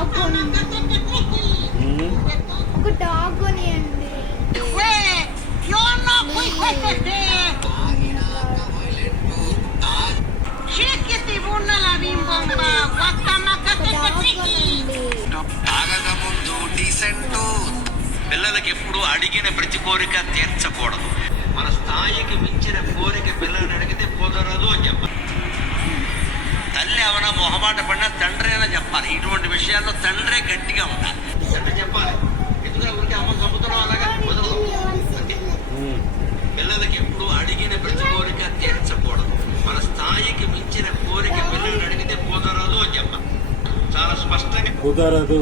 Dog ఒక dog కొనియండి. తాగకముందు decent. పిల్లలకి ఎప్పుడు అడిగిన ప్రతి కోరిక తీర్చకూడదు. మన స్థాయికి మించిన కోరిక పిల్లల్ని అడిగితే కుదరదు అని చెప్పాలి. తల్లి ఏమైనా మొహమాట పడినా తండ్రి అయినా చెప్పాలి. ఇటువంటి విషయాల్లో తండ్రే గట్టిగా ఉండాలి. తండ్రి చెప్పాలి, ఎందుకంటే ఊరికి అమ్మ చంపుతున్నాం అలాగా కుదరదు. పిల్లలకి ఎప్పుడు అడిగిన ప్రతి కోరిక తీర్చకూడదు. మన స్థాయికి మించిన కోరిక పిల్లల్ని అడిగితే కుదరదు అని చెప్పాలి. చాలా స్పష్టంగా కుదరదు.